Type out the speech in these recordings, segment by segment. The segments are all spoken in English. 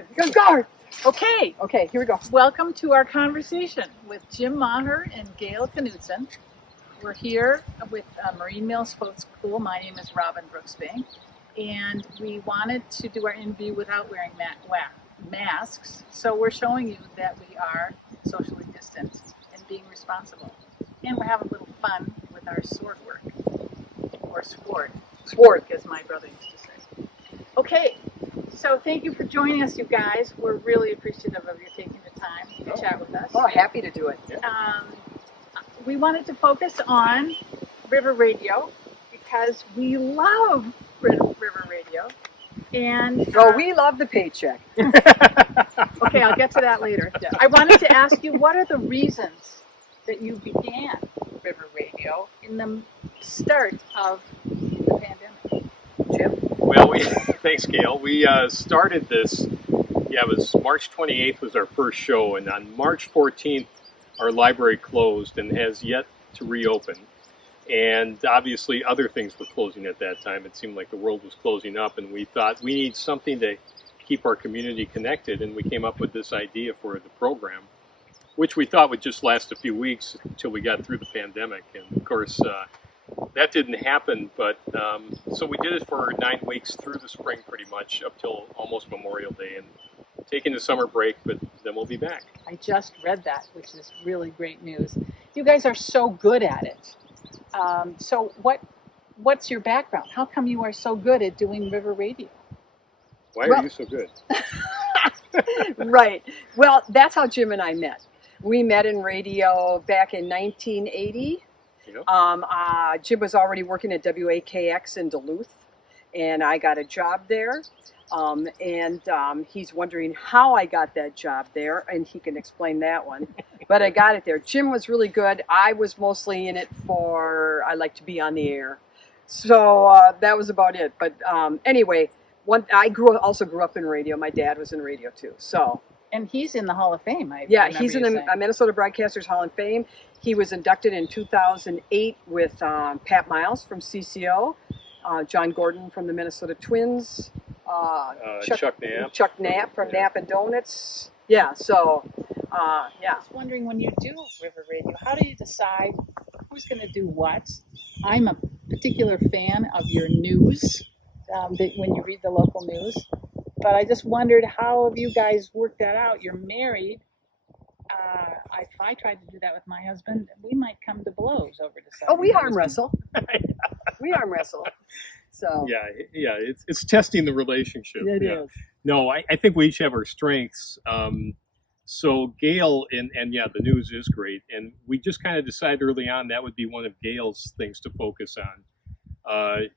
guard. Go guard. Okay, Okay, here we go. welcome to our conversation with Jim Maher and Gail Knudsen. We're here with Marine Mills Boat School. My name is Robin Brooksbank, and we wanted to do our interview without wearing masks. So we're showing you that we are socially distanced and being responsible. And we're having a little fun with our sword work, or sword, as my brother used to say. Okay, so thank you for joining us, you guys. We're really appreciative of you taking the time to chat with us. Oh, happy to do it. We wanted to focus on River Radio because we love River Radio. And So we love the paycheck. okay, I'll get to that later. I wanted to ask you, what are the reasons that you began River Radio in the start of the pandemic? Jim? Well, thanks, Gail. We started this, it was March 28th was our first show, and on March 14th, our library closed and has yet to reopen. And obviously, other things were closing at that time. It seemed like the world was closing up, and we thought we need something to keep our community connected, and we came up with this idea for the program, which we thought would just last a few weeks until we got through the pandemic. And of course, that didn't happen, but so we did it for 9 weeks through the spring pretty much up till almost Memorial Day, and taking a summer break, but then we'll be back. I just read that, which is really great news. You guys are so good at it. So what's your background? How come you are so good at doing River Radio? Why are you so good? Right. Well, that's how Jim and I met. We met in radio back in 1980. Yep. Jim was already working at WAKX in Duluth, and I got a job there. He's wondering how I got that job there, and he can explain that one. But I got it there. Jim was really good. I was mostly in it I like to be on the air. So that was about it. But anyway, I also grew up in radio. My dad was in radio too. So. And he's in the Hall of Fame. He's in the Minnesota Broadcasters Hall of Fame. He was inducted in 2008 with Pat Miles from CCO, John Gordon from the Minnesota Twins, Chuck Knapp from Knapp and Donuts. Yeah, so, I was wondering, when you do River Radio, how do you decide who's going to do what? I'm a particular fan of your news, when you read the local news. But I just wondered, how have you guys worked that out? You're married. If I tried to do that with my husband, we might come to blows over deciding. Oh, we arm wrestle. We arm wrestle. So. Yeah, it's testing the relationship. It is. No, I think we each have our strengths. So Gail, and the news is great. And we just kind of decided early on that would be one of Gail's things to focus on.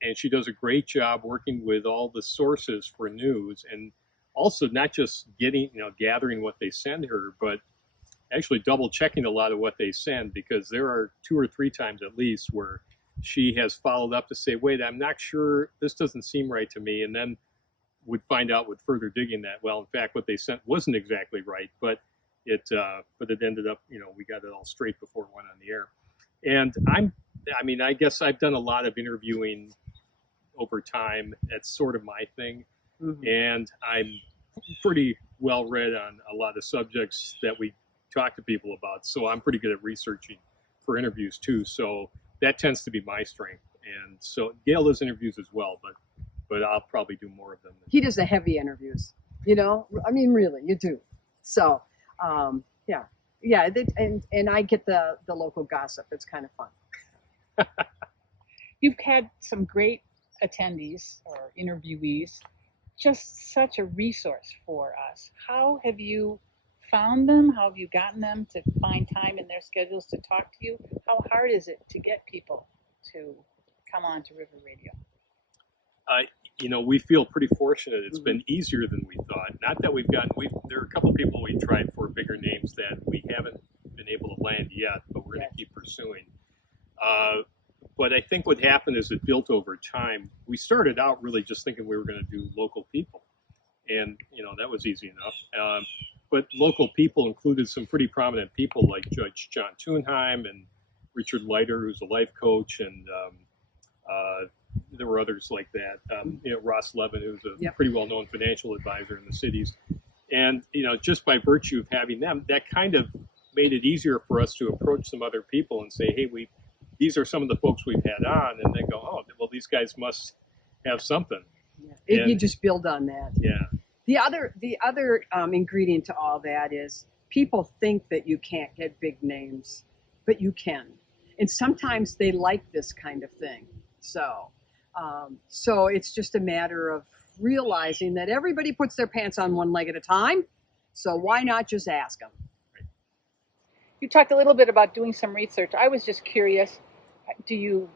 And she does a great job working with all the sources for news, and also not just gathering what they send her, but actually double checking a lot of what they send, because there are 2 or 3 times at least where she has followed up to say, wait, I'm not sure, this doesn't seem right to me, and then would find out with further digging that, well, in fact, what they sent wasn't exactly right, but it ended up, we got it all straight before it went on the air. And I guess I've done a lot of interviewing over time. That's sort of my thing. Mm-hmm. And I'm pretty well read on a lot of subjects that we talk to people about. So I'm pretty good at researching for interviews too. So that tends to be my strength. And so Gail does interviews as well, but I'll probably do more of them. He does the heavy interviews, really, you do. So, yeah, and I get the local gossip. It's kind of fun. You've had some great attendees or interviewees, just such a resource for us. How have you found them? How have you gotten them to find time in their schedules to talk to you? How hard is it to get people to come on to River Radio? We feel pretty fortunate. It's been easier than we thought. Not that there are a couple people we tried for bigger names that we haven't been able to land yet, but we're going to keep pursuing. But I think what happened is it built over time. We started out really just thinking we were going to do local people. And, that was easy enough. But local people included some pretty prominent people like Judge John Thunheim and Richard Leiter, who's a life coach, and there were others like that. Ross Levin, who's a pretty well-known financial advisor in the cities. And just by virtue of having them, that kind of made it easier for us to approach some other people and say, hey, these are some of the folks we've had on, and then go, oh, well, these guys must have something. You And- just build on that. Yeah. The other ingredient to all that is people think that you can't get big names, but you can, and sometimes they like this kind of thing. So it's just a matter of realizing that everybody puts their pants on one leg at a time. So why not just ask them? You talked a little bit about doing some research. I was just curious, do you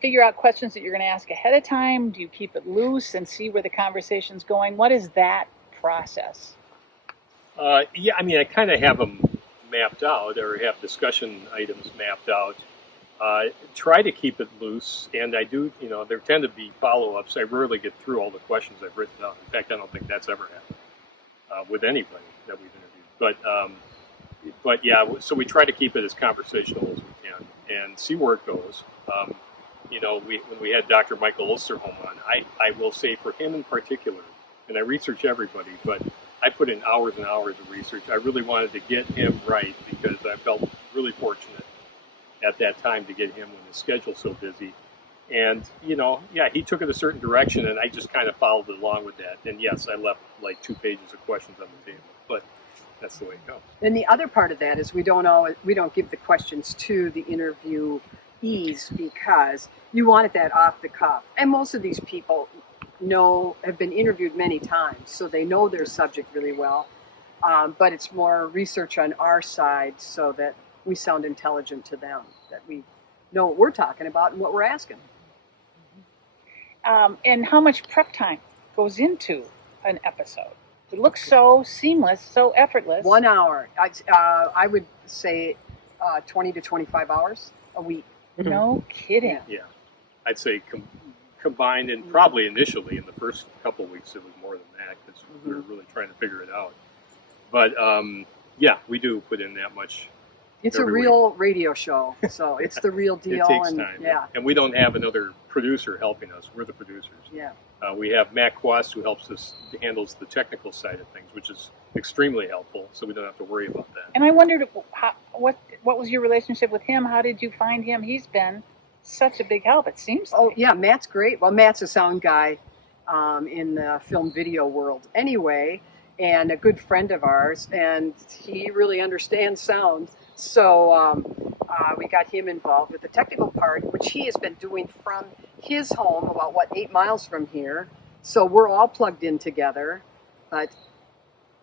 figure out questions that you're going to ask ahead of time? Do you keep it loose and see where the conversation's going? What is that process? Yeah, I mean, I kind of have them mapped out, or have discussion items mapped out. Try to keep it loose, and I do, there tend to be follow-ups. I rarely get through all the questions I've written down. In fact, I don't think that's ever happened with anybody that we've interviewed. But yeah, so we try to keep it as conversational as we can and see where it goes. When we had Dr. Michael Osterholm on, I will say for him in particular, and I research everybody, but I put in hours and hours of research. I really wanted to get him right because I felt really fortunate at that time to get him when his schedule's so busy. And, he took it a certain direction, and I just kind of followed along with that. And yes, I left like 2 pages of questions on the table, but that's the way it goes. And the other part of that is we don't give the questions to the interviewees because you wanted that off the cuff. And most of these people have been interviewed many times, so they know their subject really well. But it's more research on our side so that we sound intelligent to them, that we know what we're talking about and what we're asking. And how much prep time goes into an episode? It looks so seamless, so effortless. 1 hour. I would say 20 to 25 hours a week. No kidding. Yeah, I'd say combined, and probably initially in the first couple of weeks it was more than that because we were really trying to figure it out. But yeah, we do put in that much. It's a real radio show, so it's the real deal. It takes and, time. Yeah. And we don't have another producer helping us. We're the producers. Yeah. We have Matt Quast, who handles the technical side of things, which is extremely helpful, so we don't have to worry about that. And I wondered, what was your relationship with him? How did you find him? He's been such a big help, it seems like. Oh, yeah, Matt's great. Well, Matt's a sound guy in the film video world anyway, and a good friend of ours, and he really understands sound. So we got him involved with the technical part, which he has been doing from his home, about 8 miles from here. So we're all plugged in together, but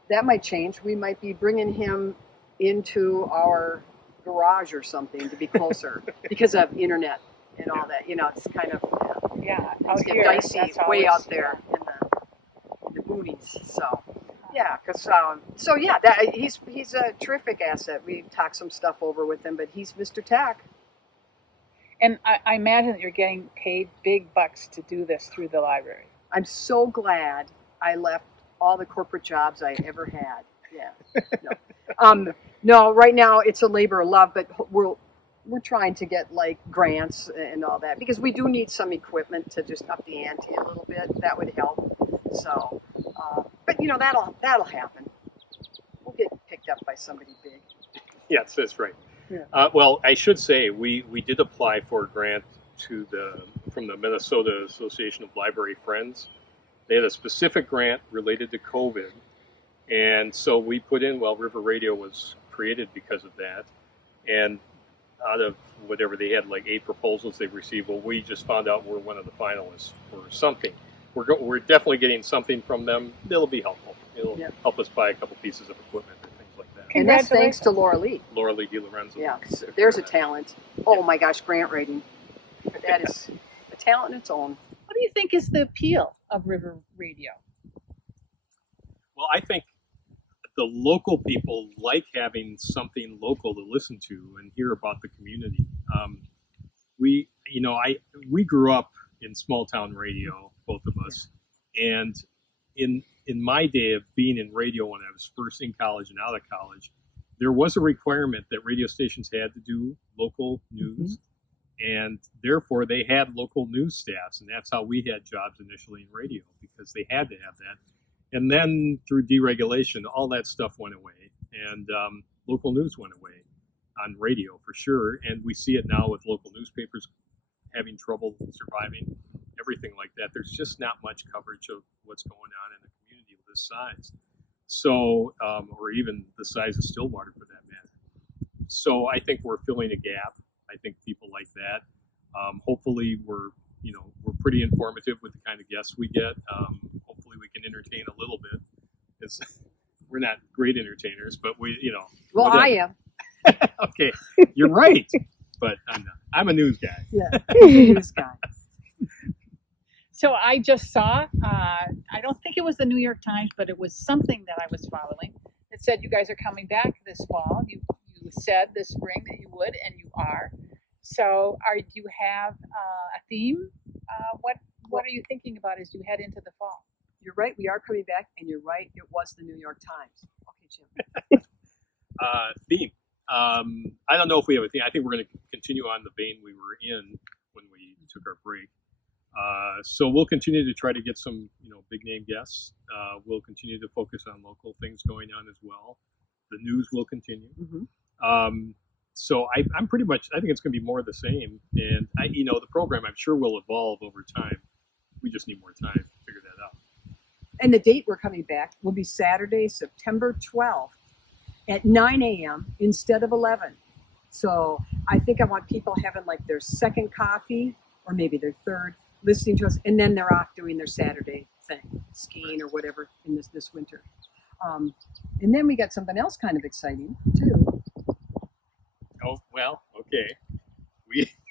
that might change. We might be bringing him into our garage or something to be closer because of internet and all that. It's kind of out things get here, dicey that's way always- out there in the boonies. So. Yeah, because he's a terrific asset. We talked some stuff over with him, but he's Mr. Tack. And I imagine that you're getting paid big bucks to do this through the library. I'm so glad I left all the corporate jobs I ever had. Yeah. No, right now it's a labor of love, but we're trying to get like grants and all that because we do need some equipment to just up the ante a little bit. That would help. So, but that'll happen. We'll get picked up by somebody big. Yes, that's right. Yeah. Well, I should say we did apply for a grant from the Minnesota Association of Library Friends. They had a specific grant related to COVID, and so we put in. Well, River Radio was created because of that, and out of whatever they had, like 8 proposals they received. Well, we just found out we're one of the finalists for something. We're definitely getting something from them. It'll be helpful. It'll help us buy a couple pieces of equipment and things like that. And that's thanks to Laura Lee. Laura Lee DiLorenzo. Yeah, there's a talent. Oh my gosh, grant writing. That is a talent in its own. What do you think is the appeal of River Radio? Well, I think the local people like having something local to listen to and hear about the community. We grew up in small town radio, both of us, and in my day of being in radio when I was first in college and out of college, there was a requirement that radio stations had to do local news, and therefore they had local news staffs, and that's how we had jobs initially in radio because they had to have that. And then through deregulation, all that stuff went away, and local news went away on radio for sure. And we see it now with local newspapers having trouble surviving, everything like that. There's just not much coverage of what's going on in a community of this size. So, or even the size of Stillwater for that matter. So I think we're filling a gap. I think people like that. Hopefully we're pretty informative with the kind of guests we get. Hopefully we can entertain a little bit. We're not great entertainers, but Well, whatever. I am. Okay, you're right, but I'm not. I'm a news guy. Yeah, news guy. So I just saw, I don't think it was the New York Times, but it was something that I was following that said you guys are coming back this fall. You said this spring that you would, and you are. So do you have a theme? What are you thinking about as you head into the fall? You're right. We are coming back, and you're right. It was the New York Times. Okay, Jim. Theme. I don't know if we have a theme. I think we're going to continue on the vein we were in when we took our break. So we'll continue to try to get some, big name guests. We'll continue to focus on local things going on as well. The news will continue. Mm-hmm. So I'm pretty much. I think it's going to be more of the same. And the program I'm sure will evolve over time. We just need more time to figure that out. And the date we're coming back will be Saturday, September 12th at 9 a.m. instead of 11. So I think I want people having like their second coffee or maybe their third, listening to us, and then they're off doing their Saturday thing, skiing or whatever in this winter. And then we got something else kind of exciting too. Oh, well, okay.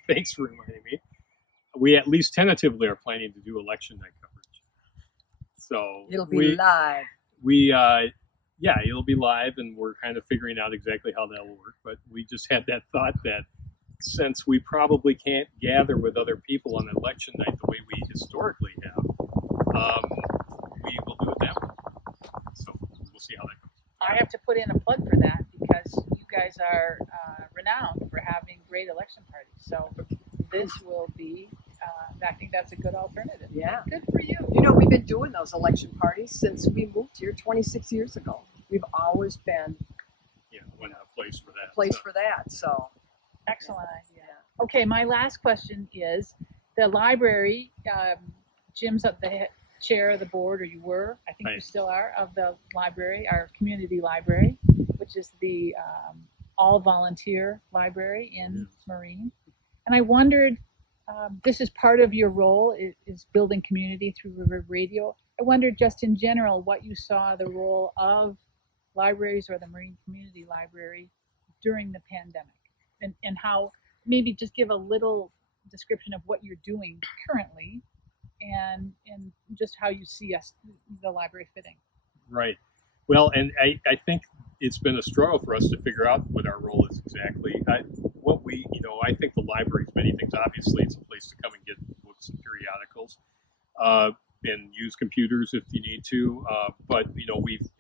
Thanks for reminding me. We at least tentatively are planning to do election night coverage. So It'll be live. It'll be live, and we're kind of figuring out exactly how that will work. But we just had that thought that since we probably can't gather with other people on election night the way we historically have, we will do it that way. So we'll see how that goes. I have to put in a plug for that because you guys are renowned for having great election parties. So this will be, I think that's a good alternative. Yeah. Good for you. We've been doing those election parties since we moved here 26 years ago. We've always been A place for that. place for that. So Excellent idea. Okay, my last question is the library. Jim's up the chair of the board, or you were, I think you still are, of the library, our community library, which is the all volunteer library in Marine. And I wondered, this is part of your role is building community through River Radio. I wondered just in general what you saw the role of libraries or the Marine Community Library during the pandemic, and how maybe just give a little description of what you're doing currently and just how you see the library fitting. Right. Well, and I think it's been a struggle for us to figure out what our role is exactly. I think the library is many things. Obviously, it's a place to come and get books and periodicals, and use computers if you need to. But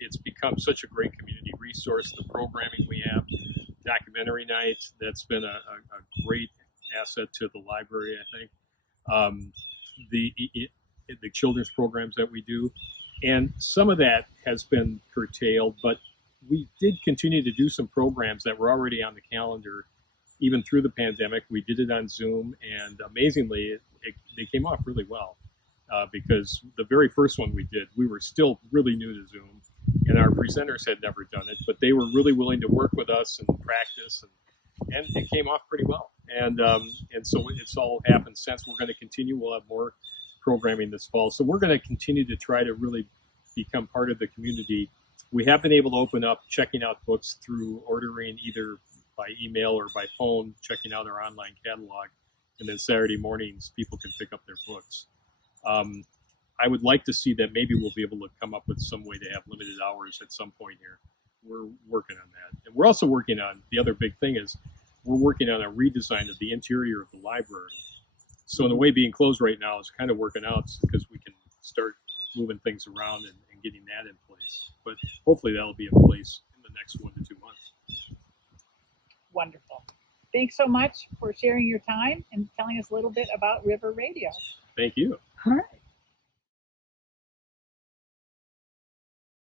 it's become such a great community resource. The programming we have, documentary night, that's been a great asset to the library. I think the children's programs that we do, and some of that has been curtailed, but we did continue to do some programs that were already on the calendar even through the pandemic. We did it on Zoom, and amazingly they came off really well, because the very first one we did, we were still really new to Zoom, and our presenters had never done it, but they were really willing to work with us and practice, and it came off pretty well. And so it's all happened since. We're going to continue. We'll have more programming this fall. So we're going to continue to try to really become part of the community. We have been able to open up checking out books through ordering either by email or by phone, checking out our online catalog. And then Saturday mornings, people can pick up their books. I would like to see that maybe we'll be able to come up with some way to have limited hours at some point here. We're working on that. And we're also working on, the other big thing is, we're working on a redesign of the interior of the library. So in a way, being closed right now is kind of working out because we can start moving things around and getting that in place. But hopefully that'll be in place in the next 1 to 2 months. Wonderful. Thanks so much for sharing your time and telling us a little bit about River Radio. Thank you. all right.